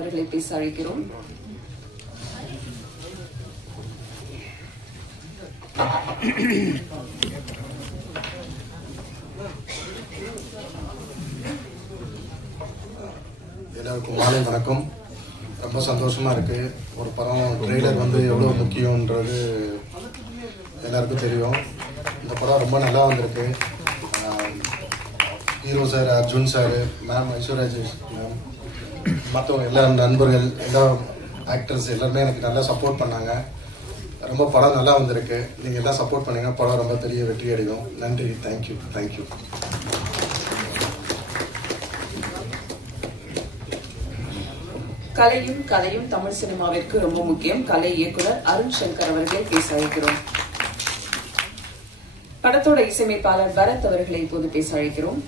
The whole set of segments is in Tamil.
அவர்களை பேச அழைக்கிறோம். எல்லாருக்கும் மாலை வணக்கம். ரொம்ப சந்தோஷமா இருக்கு. ஒரு படம் ட்ரெய்லர் வந்து எவ்வளோ முக்கியன்றது எல்லாருக்கும் தெரியும். இந்த படம் ரொம்ப நல்லா வந்திருக்கு. Hero sir, Arjun sir, ma'am Aishwarya ma'am, மற்றவங்க எல்லா நண்பர்கள், எல்லா ஆக்டர்ஸ் எல்லாருமே எனக்கு நல்லா சப்போர்ட் பண்ணாங்க. ரொம்ப படம் நல்லா வந்திருக்கு. நீங்கள் எல்லாம் சப்போர்ட் பண்ணீங்க, படம் ரொம்ப பெரிய வெற்றி அடையும். நன்றி. தேங்க்யூ. தேங்க்யூ. கலையும் கதையும் தமிழ் சினிமாவிற்கு ரொம்ப முக்கியம். கலை இயக்குனர் அருண் சங்கர் அவர்களை பேச அழைக்கிறோம். படத்தோட இசையமைப்பாளர் பரத் அவர்களை இப்போது பேச அழைக்கிறோம்.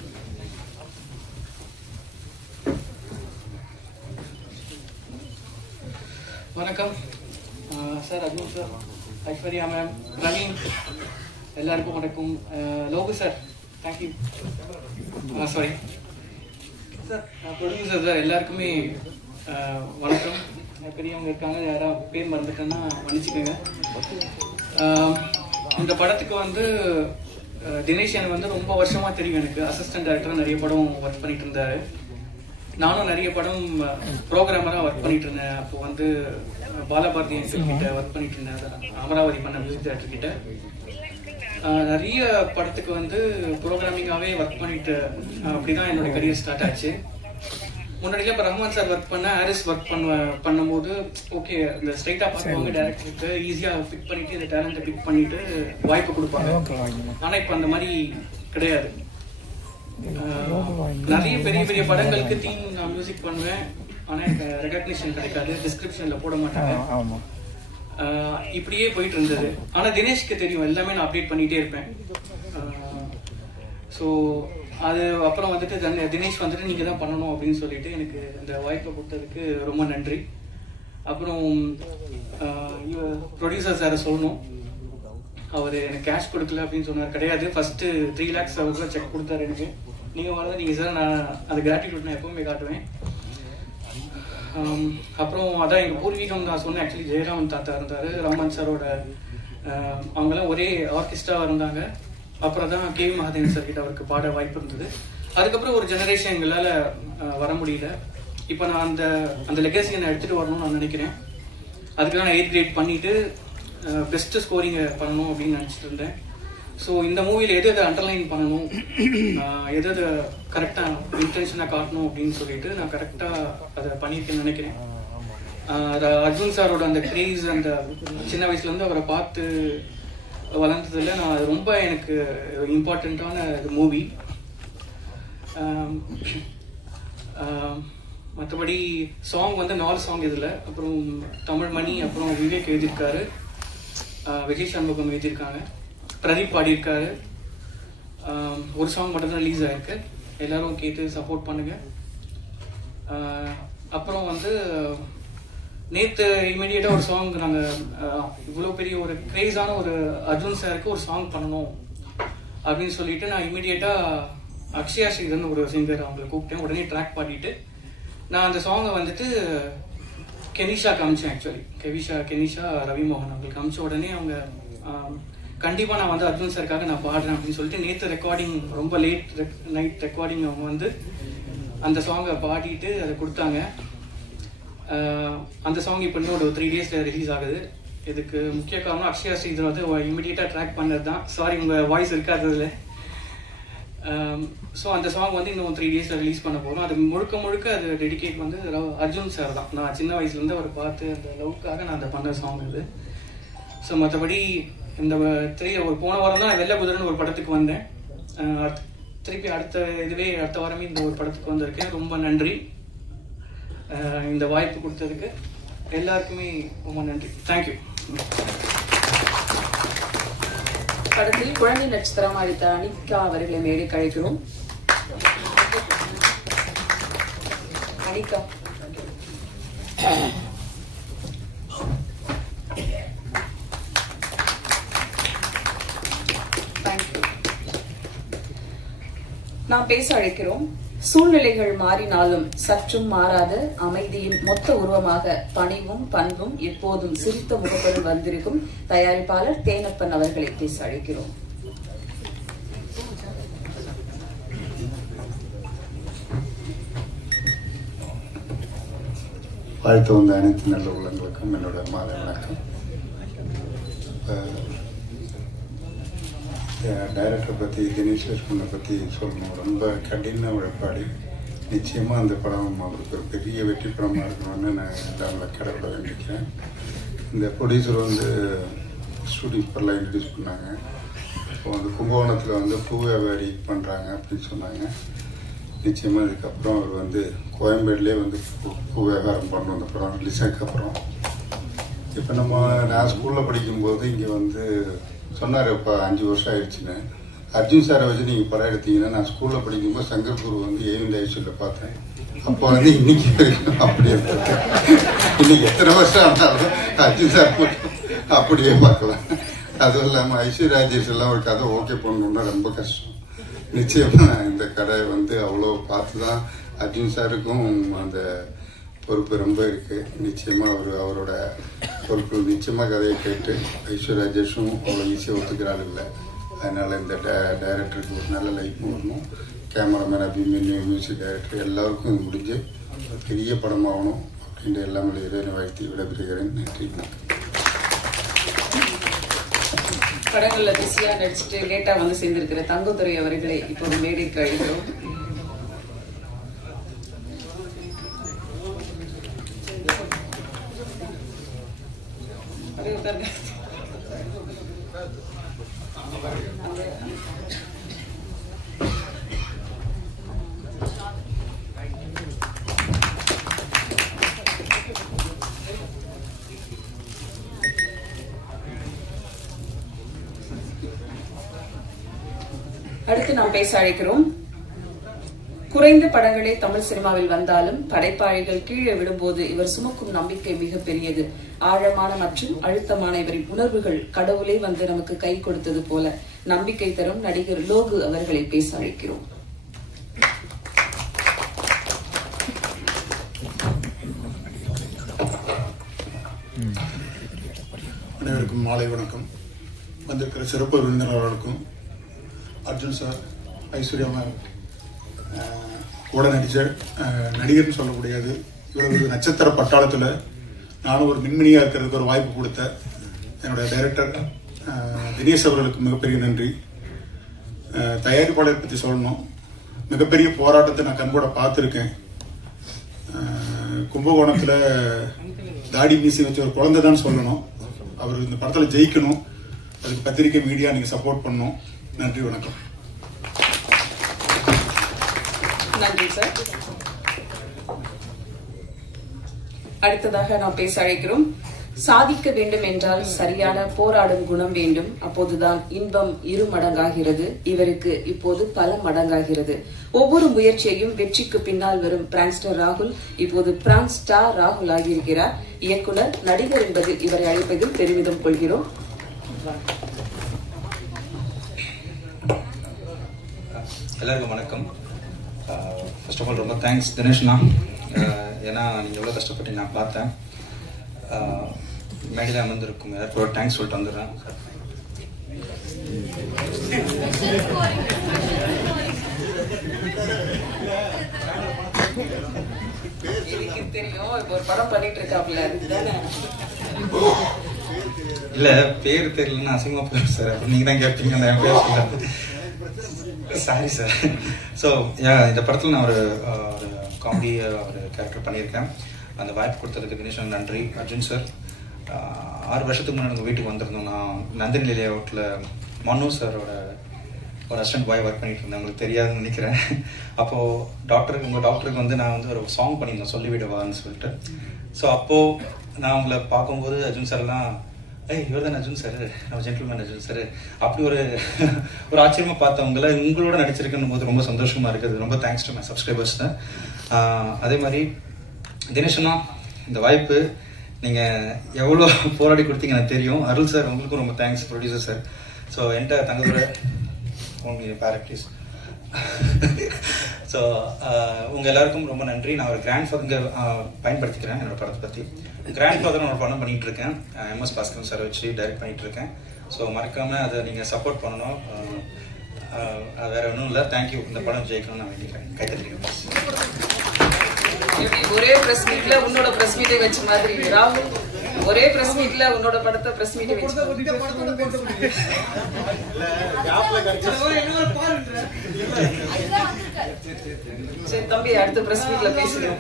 வணக்கம் sir, Arjun sir, Aishwarya ma'am, Praveen, எல்லாருக்கும் வணக்கம். Logu sir, thank you. Sorry sir, producer sir, எல்லாருக்குமே வணக்கம். பெரியவங்க இருக்காங்க, யாராவது பேர் மறந்துட்டேன்னா மன்னிச்சுக்கோங்க. இந்த படத்துக்கு வந்து தினேஷ் எனக்கு வந்து ரொம்ப வருஷமா தெரியும். எனக்கு அசிஸ்டன்ட் டைரக்டராக நிறைய படம் ஒர்க் பண்ணிட்டு இருந்தாரு. நானும் நிறைய படம் ப்ரோக்ராமராக ஒர்க் பண்ணிட்டு இருந்தேன். அப்போ வந்து பாலபாரதி கிட்ட ஒர்க் பண்ணிட்டு இருந்தேன், அமராவதி பண்ண மியூசிக் டைரக்டர் கிட்ட. நிறைய படத்துக்கு வந்து ப்ரோக்ராமிங்காகவே ஒர்க் பண்ணிட்டு அப்படிதான் என்னோட கரியர் ஸ்டார்ட் ஆச்சு. முன்னாடிலாம் இப்போ ரஹ்மான் சார் ஒர்க் பண்ண, ஹாரிஸ் ஒர்க் பண்ணும்போது ஓகே, இந்த ஸ்ட்ரைட்டாக பார்த்துவாங்க டேரக்டருக்கு, ஈஸியாக பிக் பண்ணிட்டு இந்த டேலண்ட்டை பிக் பண்ணிட்டு வாய்ப்பு கொடுப்பாங்க. ஆனால் இப்போ அந்த மாதிரி கிடையாது. நிறைய பெரிய பெரிய படங்களுக்கு தீம் நான் மியூசிக் பண்ணுவேன், ஆனால் எனக்கு ரெகக்னிஷன் கிடைக்காது, டிஸ்கிரிப்ஷன்ல போட மாட்டாங்க. இப்படியே போயிட்டு இருந்தது. ஆனால் தினேஷ்க்கு தெரியும், எல்லாமே நான் அப்டேட் பண்ணிட்டே இருப்பேன். ஸோ அது அப்புறம் வந்துட்டு தினேஷ் வந்துட்டு நீங்கள் தான் பண்ணணும் அப்படின்னு சொல்லிட்டு எனக்கு இந்த வாய்ப்பை கொடுத்ததுக்கு ரொம்ப நன்றி. அப்புறம் ப்ரொடியூசர் சாரை சொல்லணும். அவர் எனக்கு கேஷ் கொடுக்கல அப்படின்னு சொன்னார். கிடையாது, ஃபர்ஸ்ட் 3 lakhs அவருக்கு தான் செக் கொடுத்தாரு எனக்கு. நீங்கள் வரதான் நீங்கள் சார், நான் அந்த கிராட்டிடியூட் நான் எப்பவுமே காட்டுவேன். அப்புறம் அதான் எங்கள் பூர்வீகம் நான் சொன்னேன். ஆக்சுவலி ஜெயராமன் தாத்தா இருந்தார், ரஹ்மான் சாரோட, அவங்கெல்லாம் ஒரே ஆர்கெஸ்ட்ராவாக இருந்தாங்க. அப்புறம் தான் கே மகாதேவன் சார் கிட்ட அவருக்கு பாட வாய்ப்பு இருந்தது. அதுக்கப்புறம் ஒரு ஜெனரேஷன் எங்களால் வர முடியல. இப்போ நான் அந்த லெகசியை நான் எடுத்துகிட்டு வரணும்னு நான் நினைக்கிறேன். அதுக்கு தான் நான் 8th grade பண்ணிவிட்டு பெஸ்ட் ஸ்கோரிங்கை பண்ணணும் அப்படின்னு நினச்சிட்டு இருந்தேன். ஸோ இந்த மூவியில் எது எதை அண்டர்லைன் பண்ணணும், எது எதை கரெக்டாக இன்டென்ஷனாக காட்டணும் அப்படின்னு சொல்லிட்டு நான் கரெக்டாக அதை பண்ணியிருக்கேன்னு நினைக்கிறேன். அர்ஜுன் சாரோட அந்த கிரேஸ், அந்த சின்ன வயசுலேருந்து அவரை பார்த்து வளர்ந்ததில் நான் அது ரொம்ப எனக்கு இம்பார்ட்டண்ட்டான மூவி. மற்றபடி சாங் வந்து 4 சாங் இதில். அப்புறம் தமிழ் மணி, அப்புறம் விவேக் எழுதியிருக்காரு, விஜய் சண்முகம் எழுதியிருக்காங்க, பிரதீப் பாடியிருக்காரு. ஒரு சாங் மட்டும்தான் ரிலீஸ் ஆகிருக்கு. எல்லாரும் கேட்டு சப்போர்ட் பண்ணுங்க. அப்புறம் வந்து நேற்று இமீடியட்டாக ஒரு சாங் நாங்கள் இவ்வளோ பெரிய ஒரு கிரேஸான ஒரு அர்ஜுன் சாருக்கு ஒரு சாங் பண்ணணும் அப்படின்னு சொல்லிட்டு நான் இமீடியட்டாக அக்ஷயா ஸ்ரீதர்னு ஒரு சிங்கர் அவங்களை கூப்பிட்டேன். உடனே ட்ராக் பாடிட்டு நான் அந்த சாங்கை வந்துட்டு கெனிஷா காமிச்சேன். ஆக்சுவலி கெனிஷா ரவிமோகன் அவங்களுக்கு காமிச்ச உடனே அவங்க கண்டிப்பாக நான் வந்து அர்ஜுன் சாருக்காக நான் பாடுறேன் அப்படின்னு சொல்லிட்டு நேற்று ரெக்கார்டிங், ரொம்ப லேட் நைட் ரெக்கார்டிங், அவங்க வந்து அந்த சாங்கை பாடிட்டு அதை கொடுத்தாங்க. அந்த சாங் இப்போ இன்னும் ஒரு 3 daysல ரிலீஸ் ஆகுது. இதுக்கு முக்கிய காரணம் அக்ஷயா ஸ்ரீதர் வந்து இமீடியட்டாக ட்ராக் பண்ணது தான். சாரி, உங்கள் வாய்ஸ் இருக்காததுல. ஸோ அந்த சாங் வந்து இன்னும் 3 daysல ரிலீஸ் பண்ண போகிறோம். அது முழுக்க அது டெடிகேட் வந்து அர்ஜுன் சார் தான். நான் சின்ன வயசுலேருந்து அவர் பார்த்து அந்த லவ்க்காக நான் அந்த பண்ண சாங் இது. ஸோ மற்றபடி இந்த ஒரு போன வாரம் தான் வெள்ளை குதிரைன்னு ஒரு படத்துக்கு வந்தேன். திருப்பி அடுத்த வாரமே இந்த ஒரு படத்துக்கு வந்திருக்கேன். ரொம்ப நன்றி இந்த வாய்ப்பு கொடுத்ததுக்கு. எல்லாருக்குமே ரொம்ப நன்றி. தேங்க்யூ. படத்தில் குழந்தை நட்சத்திரம் அளித்த அனிகா அவர்களை மேடை கழிக்கிறோம். அனிகா, நாம் பேச அழைக்கிறோம் சூழ்நிலைகள் மாறினாலும் சற்றும் மாறாத அமைதியின் மொத்த உருவமாக பணிவும் பண்பும் எப்போதும் சிரித்த முகத்துடன் வந்திருக்கும் தயாரிப்பாளர் தேனப்பன் அவர்களை பேச அழைக்கிறோம். வாழ்த்து வந்த அனைத்து நல்ல உள்ளங்களுக்கும் என்னோட மாலை வணக்கம். டைரக்டரை பற்றி, தினேஷ் லட்சுமணனை பற்றி சொல்லணும். ரொம்ப கடின உழைப்பாடி. நிச்சயமாக அந்த படம் அவருக்கு ஒரு பெரிய வெற்றி படமாக இருக்கணும்னு நான் எல்லாரும் கடவுளை வேண்டிக்கிறேன். இந்த ப்ரொடியூசர் வந்து ஷூட்டிங் படலாம் இன்ட்ரடியூஸ் பண்ணாங்க. இப்போ வந்து கும்பகோணத்தில் பூ வியாபாரி பண்ணுறாங்க அப்படின்னு சொன்னாங்க. நிச்சயமாக இதுக்கப்புறம் அவர் வந்து கோயம்பேடுலேயே பூ வியாபாரம் பண்ணணும் அந்த படம் ரிலீஸ் ஆனதுக்கப்புறம். இப்போ நான் ஸ்கூலில் படிக்கும்போது இங்கே சொன்னார், இப்போ 5 வருஷம் ஆயிடுச்சுன்னு. அர்ஜுன் சாரை வச்சு நீங்கள் படம் எடுத்தீங்கன்னா, நான் ஸ்கூலில் படிக்கும்போது சங்கர் குரு ஏவிந்த ஐஸ்வரியில் பார்த்தேன். அப்போ இன்னைக்கு அப்படியே பார்த்தேன். இன்னைக்கு எத்தனை வருஷம் ஆனாலும் அர்ஜுன் சார் மட்டும் அப்படியே பார்க்கலாம். அதுவும் இல்லாமல் ஐஸ்வர்யா ராஜேஷ் எல்லாம் ஒரு கதை ஓகே பண்ணணும்னா ரொம்ப கஷ்டம். நிச்சயமா இந்த கடை அவ்வளோ பார்த்து தான் அர்ஜுன் சாருக்கும் அந்த பொறுப்பு ரொம்ப இருக்கு. நிச்சயமா அவரோட பொறுப்பு நிச்சயமா கதையை கேட்டு ஐஸ்வர்யா ராஜேஷும் அவ்வளோ ஈஸியாக ஒத்துக்கிறாள் இல்லை. அதனால இந்த டைரக்டருக்கு ஒரு நல்ல லைஃப் வரணும். கேமராமேன் அபிமன்யு, மியூசிக் டைரக்டர் எல்லாருக்கும் இது முடிஞ்சு பெரிய படமாகணும் அப்படின்ற எல்லாமே இறைவனை வாழ்த்தி விடைபெறுகிறேன். நன்றி. படங்கள்ல பிஸியா நடிச்சுட்டு லேட்டா சேர்ந்திருக்கிற தங்கத்துறை அவர்களை இப்போது மேடைக்கு அழைக்கிறோம். அடுத்து நாம் பேச அழைக்கிறோம். குறைந்த படங்களே தமிழ் சினிமாவில் வந்தாலும் படைப்பாளிகள் கீழே விடும்போது இவர் சுமக்கும் நம்பிக்கை மிகப்பெரியது. ஆழமான மற்றும் அழுத்தமான இவரின் உணர்வுகள் கடவுளே நமக்கு கை கொடுத்தது போல நம்பிக்கை தரும் நடிகர் லோகு அவர்களை பேச அழைக்கிறோம். அனைவருக்கும் மாலை வணக்கம். வந்திருக்கிற சிறப்பு விருந்தினர்களுக்கும், அர்ஜுன் சார், ஐஸ்வர்யா மேம் கூட நடிச்ச நடிகர்னு சொல்ல முடியாது, இவ்வளவு நட்சத்திர பட்டாளத்தில் நானும் ஒரு மின்மினியாக இருக்கிறதுக்கு ஒரு வாய்ப்பு கொடுத்த என்னோட டைரக்டர் தினேஷ் அவர்களுக்கு மிகப்பெரிய நன்றி. தயாரிப்பாளர் பற்றி சொல்லணும். மிகப்பெரிய போராட்டத்தை நான் கண்கூட பார்த்துருக்கேன். கும்பகோணத்தில் தாடி மீசி வச்ச ஒரு குழந்தை தான் சொல்லணும். அவர் இந்த படத்தில் ஜெயிக்கணும். அதுக்கு பத்திரிகை, மீடியா நீங்கள் சப்போர்ட் பண்ணணும். நன்றி, வணக்கம். நன்றி சார். அடுத்ததாக நாம் பேச அழைக்கிறோம். சாதிக்க வேண்டும் என்றால் சரியான போராடும் குணம் வேண்டும். அப்போதுதான் இன்பம் 2 மடங்காகிறது. இவருக்கு இப்போது பல மடங்காகிறது. ஒவ்வொரு முயற்சியையும் வெற்றிக்கு பின்னால் வரும் பிராங்ஸ்டர் ராகுல் இப்போது பிராங்க் ஸ்டார் ராகுல் ஆகியிருக்கிறார். இயக்குனர், நடிகர் என்பதில் இவரை அழைப்பதில் பெருமிதம் கொள்கிறோம். எல்லாருக்கும் வணக்கம். ஃபர்ஸ்ட் ஆஃப் ஆல் ரொம்ப தேங்க்ஸ் தினேஷ்ண்ணா. ஏன்னா நீங்கள் எவ்வளோ கஷ்டப்பட்டு நான் பார்த்தேன். மேடையில் அமர்ந்திருக்கும் எல்லாருக்கும் தேங்க்ஸ் சொல்லிட்டு வந்துடுறேன். தெரியும், இப்போ ஒரு படம் பண்ணிட்டு இருக்காப்ல, அதுதானே? இல்ல, பேர் தெரியலன்னு அசிங்கமா போயிடும் சார். அப்புறம் நீங்க தான் கேட்பீங்க, அந்த என் பேர் சொல்ல. Sorry sir. ஸோ இந்த படத்தில் நான் ஒரு காமெடி ஒரு கேரக்டர் பண்ணியிருக்கேன். அந்த வாய்ப்பு கொடுத்ததுக்கு தினேஷ் நன்றி. அர்ஜுன் சார், 6 வருஷத்துக்கு முன்னாடி உங்கள் வீட்டுக்கு வந்திருந்தோம். நான் நந்தினி லேஅவுட்டில் மனு சாரோட ஒரு அசிஸ்டன்ட் பாய் ஒர்க் பண்ணிட்டு இருந்தேன். உங்களுக்கு தெரியாதுன்னு நினைக்கிறேன். அப்போது உங்கள் டாக்டருக்கு நான் ஒரு சாங் பண்ணியிருந்தேன், சொல்லிவிடுவான்னு சொல்லிட்டு. ஸோ அப்போது நான் உங்களை பார்க்கும்போது அர்ஜுன் சார்லாம், இவர் தான் அர்ஜுன் சார், நம்ம ஜென்டில்மேன் அர்ஜுன் சார், அப்படி ஒரு ஆச்சரியமாக பார்த்தவங்கள உங்களோட நடிச்சிருக்குன்னு போது ரொம்ப சந்தோஷமா இருக்குது. ரொம்ப தேங்க்ஸ் டு மை சப்ஸ்கிரைபர்ஸ் தான். அதே மாதிரி தினேஷனா, இந்த வாய்ப்பு நீங்கள் எவ்வளோ போராடி கொடுத்தீங்க எனக்கு தெரியும். அருள் சார், உங்களுக்கும் ரொம்ப தேங்க்ஸ். Producer sir. ஸோ என்கிட்ட தங்கத்தோட பேரக்டிஸ். ஸோ உங்கள் எல்லாருக்கும் ரொம்ப நன்றி. நான் ஒரு கிராண்ட் ஃபாதர் பயன்படுத்திக்கிறேன் என்னோட படத்தை பற்றி. கிராண்ட் ஃபாதர் ஒரு படம் பண்ணிட்டு இருக்கேன், MS பாஸ்கரன் சார் வச்சு டைரக்ட் பண்ணிட்டு இருக்கேன். ஸோ மறக்காமல் அதை நீங்கள் சப்போர்ட் பண்ணணும். அது வேற ஒன்றும் இல்லை. தேங்க்யூ. இந்த படம் ஜெயிக்கணும்னு நான் வேண்டிக்கிறேன். கைத்தறிக்கிறேன். ஒரே பிரஸ் மீட்ல உன்னோட பிரஸ் மீட்டை வச்ச மாதிரி ராகுல், ஒரே பிரஸ் மீட்ல உன்னோட படத்தை பிரஸ் மீட்டை வச்சு சரி தம்பி, அடுத்த பிரஸ் மீட்ல பேசுறேன்.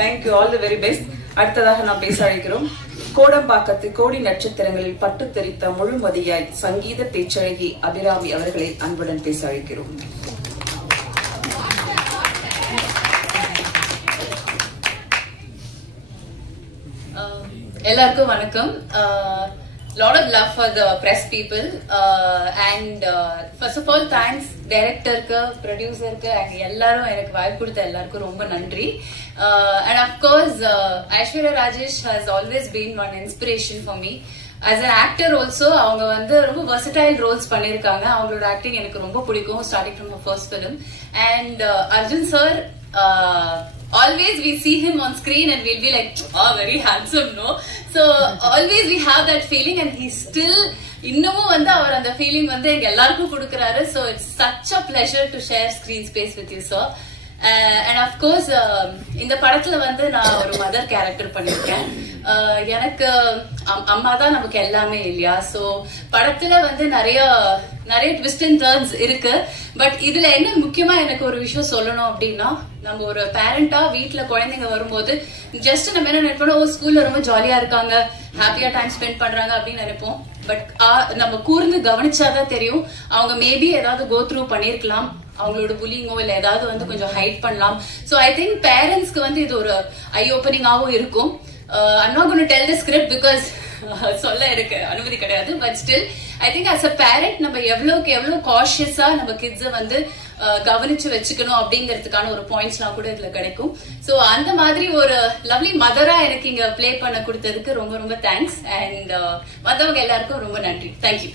Thank you, all the very best. அடுத்ததாக நாம் பேச அழைக்கிறோம் கோடம்பாக்கத்து கோடி நட்சத்திரங்களில் பட்டு தெரித்த முழுமதியாய் சங்கீத பேச்சழகி அபிராமி அவர்களை அன்புடன் பேச அழைக்கிறோம். எல்லாருக்கும் வணக்கம். Lot of love for the press people and first of all thanks director ku, producer ku and ellarum enakku vaayip kudutha ellarkum romba nandri. And of course Aishwarya Rajesh has always been one inspiration for me as an actor also. அவங்க வந்து ரொம்ப versatile roles பண்ணிருக்காங்க. அவங்களோட acting எனக்கு ரொம்ப பிடிக்கும் starting from her first film. And Arjun sir, always we see him on screen and we'll be like, oh, very handsome, no? So always we have that feeling and he still இன்னமும் வந்து அவர் அந்த ஃபீலிங் வந்து எங்க எல்லாருக்கும் கொடுக்கறாரு. So it's such a pleasure to share screen space with you, sir. And of course இந்த படத்துல வந்து நான் ஒரு மதர் கேரக்டர் பண்ணிருக்கேன். எனக்கு அம்மா தான் நமக்கு எல்லாமே இல்லையா. சோ படத்துல வந்து நிறைய ட்விஸ்ட் அண்ட் டர்ன்ஸ் இருக்கு. பட் இதுல என்ன முக்கியமா எனக்கு ஒரு விஷயம் சொல்லணும் அப்படின்னா, நம்ம ஒரு பேரண்டா வீட்டுல குழந்தைங்க வரும்போது ஜஸ்ட் நம்ம என்ன நினைப்போம், ஸ்கூல்ல ரொம்ப ஜாலியா இருக்காங்க, ஹாப்பியா டைம் ஸ்பெண்ட் பண்றாங்க அப்படின்னு நினைப்போம். பட் நம்ம கூர்ந்து கவனிச்சாதான் தெரியும் அவங்க மேபி ஏதாவது கோ த்ரூ பண்ணிருக்கலாம், அவங்களோட புல்லிங்கோ இல்ல ஏதாவது வந்து கொஞ்சம் ஹைட் பண்ணலாம். சோ ஐ திங்க் பேரண்ட்ஸ்க்கு வந்து இது ஒரு ஐ ஓப்பனிங்காவும் இருக்கும். I'm not going to tell the script because சொல்ல எனக்கு அனுமதி கிடையாது. But still I think as a parent நம்ம எவ்வளவு காஷியஸா நம்ம கிட்ஸை வந்து கவனிச்சு வச்சுக்கணும் அப்படிங்கறதுக்கான ஒரு பாயிண்ட்ஸ்லாம் கூட இதுல கிடைக்கும். சோ அந்த மாதிரி ஒரு லவ்லி மதரா எனக்கு இங்க பிளே பண்ண கொடுத்ததுக்கு ரொம்ப ரொம்ப தேங்க்ஸ். அண்ட் மத்தவங்க எல்லாருக்கும் ரொம்ப நன்றி. தேங்க்யூ.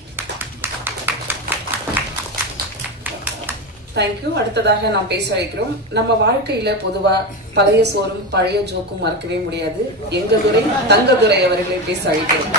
தேங்க்யூ. அடுத்ததாக நாம் பேச வைக்கிறோம். நம்ம வாழ்க்கையில பொதுவா பழைய சோறும் பழைய ஜோக்கும் மறக்கவே முடியாது. எங்க துரை தங்கதுரை அவர்களை பேச அழைக்கிறோம்.